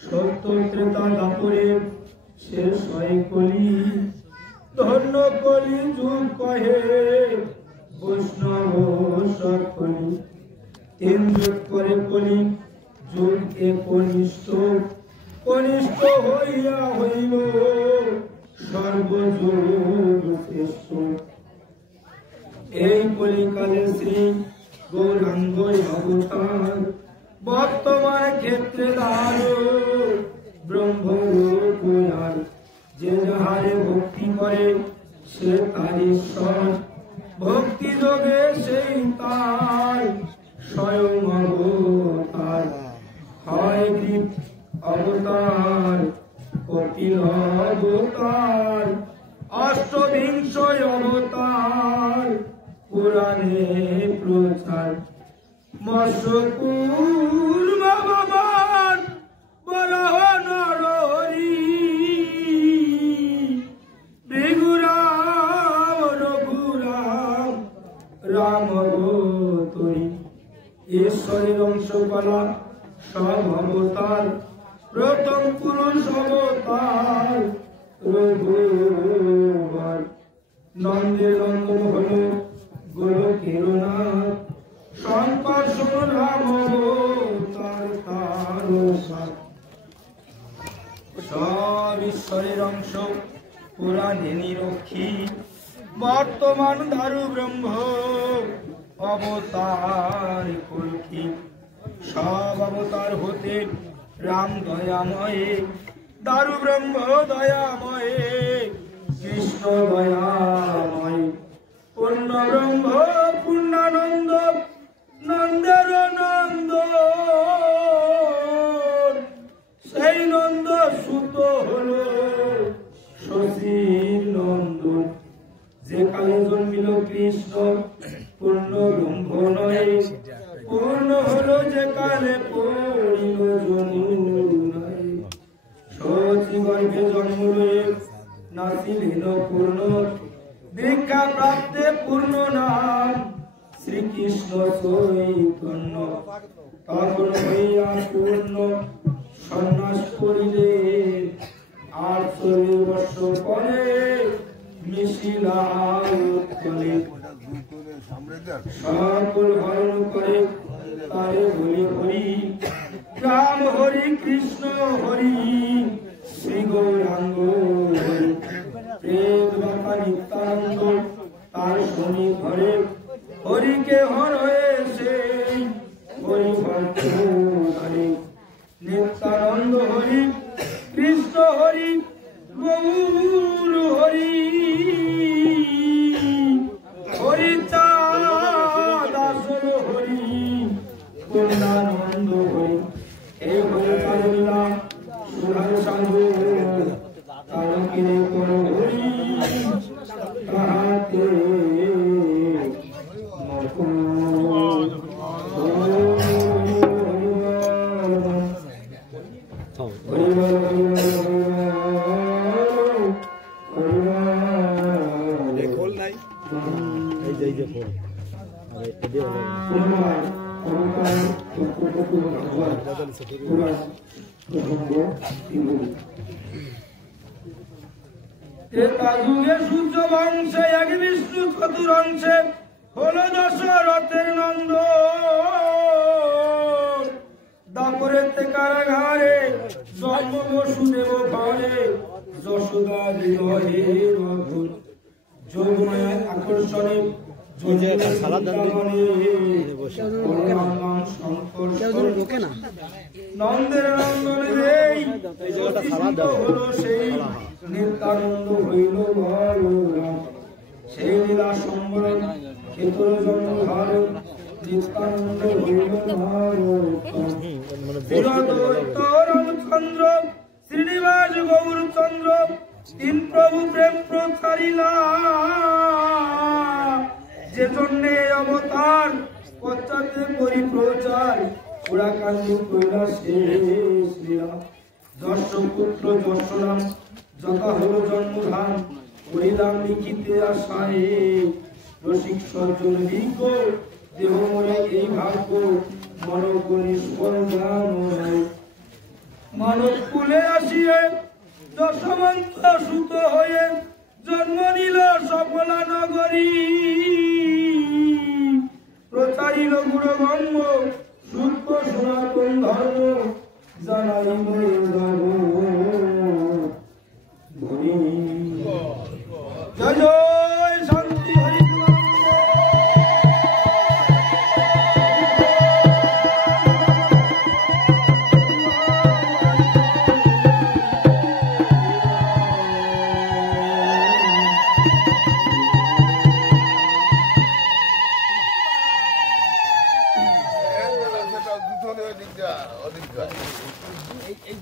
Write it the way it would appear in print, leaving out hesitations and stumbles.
সত্য ত্রেতা দাপরে শেষ হয় কলি ধন্য কলি যুগ কহে বৈষ্ণব সকলি তিন যুগ করে কলি যুগ একনিষ্ঠ কনিষ্ঠ হইয়া হইল সর্বযুগ শ্রেষ্ঠ এই কলিকালে শ্রী গৌরাঙ্গ অবতার বর্তমান ক্ষেত্রে ব্রহ্মরূপ যে যাহারে ভক্তি করে সে তার ঈশ্বর ভক্তি যোগে সেই তার স্বয়ং অবতার হয় গ্রীব অবতার কপিল অবতার অষ্টবিংশ অবতার পুরাণে প্রচার মৎস্যকূর্ম ভগবান বরাহ নরহরি ভৃগুরাম রঘুরাম রাম অবতরী ঈশ্বরের অংশ বলা সব অবতার প্রথম পুরুষ অবতার রঘুবর নন্দের নন্দন হল গোলকের নাথ সংকর্ষণ রাম অবতার তার সব ঈশ্বরের অংশ পুরাণে নিরক্ষী বর্তমান দারু ব্রহ্ম অবতার কলকি সব অবতার হতে রাম দয়াময়ে দারু ব্রহ্ম দয়াময়ে কৃষ্ণ দয়াময় পূর্ণ ব্রহ্ম পূর্ণানন্দ নন্দের নন্দ সেই নন্দ সুত হল শশীর নন্দন যে কালে জন্মিল কৃষ্ণ পূর্ণ ব্রহ্ম নয় পূর্ণ হলো যে কালে পড়িল যমুনায় সচি গর্ভে জন্ম লয়ে নাচিলেন পূর্ণ দীক্ষা প্রাপ্তে পূর্ণ নাম শ্রীকৃষ্ণ চৈতন্য তখন হইয়া পূর্ণ সন্ন্যাস করিলে 800 বর্ষ পরে মিশিলা উত্তলে সকল হরণ করে তারে বলি হরি রাম হরি কৃষ্ণ হরি শ্রী গৌরাঙ্গ হরি প্রেম দাতা নিত্যানন্দ তার শনি ঘরে হরিকে হর হয়ে সেই হরি ভক্ত হরে নিত্যানন্দ হরি কৃষ্ণ হরি গৌর হরি হরি চাঁদ হরি পূর্ণানন্দ হরি এই হরি কালীলা সুধার সাঙ্গ তারকিনে কোন হরি তাহাতে যুগে সূর্য বংশে এক বিষ্ণু চতুরংশে হল দশরথের নন্দ দাপরেতে কারাগারে জন্ম বসুদেব ঘরে যশোদা বিরহে রঘুর যোগমায়ার আকর্ষণে নন্দের নন্দনে হলো সেই নিত্যানন্দ হইল সেই লীলা সম্বরণ ক্ষেত্র জন্মধার নিত্যানন্দ হইল রামচন্দ্র শ্রীনিবাস গৌরচন্দ্র তিন প্রভু প্রেম প্রচারিলা যে জন্যে অবতার পশ্চাতে পরিপ্রচার ওরা কান্দি কৈলাসে যশ পুত্র যশোরাম যথা হল জন্মধাম হরিরাম লিখিতে আশায় রসিক সজ্জন বিজ্ঞ দেহ মনে এই ভাগ্য মন করি মানব কুলে আসিয়ে দশমন্ত সুত হয়ে জন্ম নিল সফলা নগরী প্রচারিল গুরুগম্য সূক্ষ্ম সনাতন ধর্ম জানাইল জয় জয় শান্তি হরি এই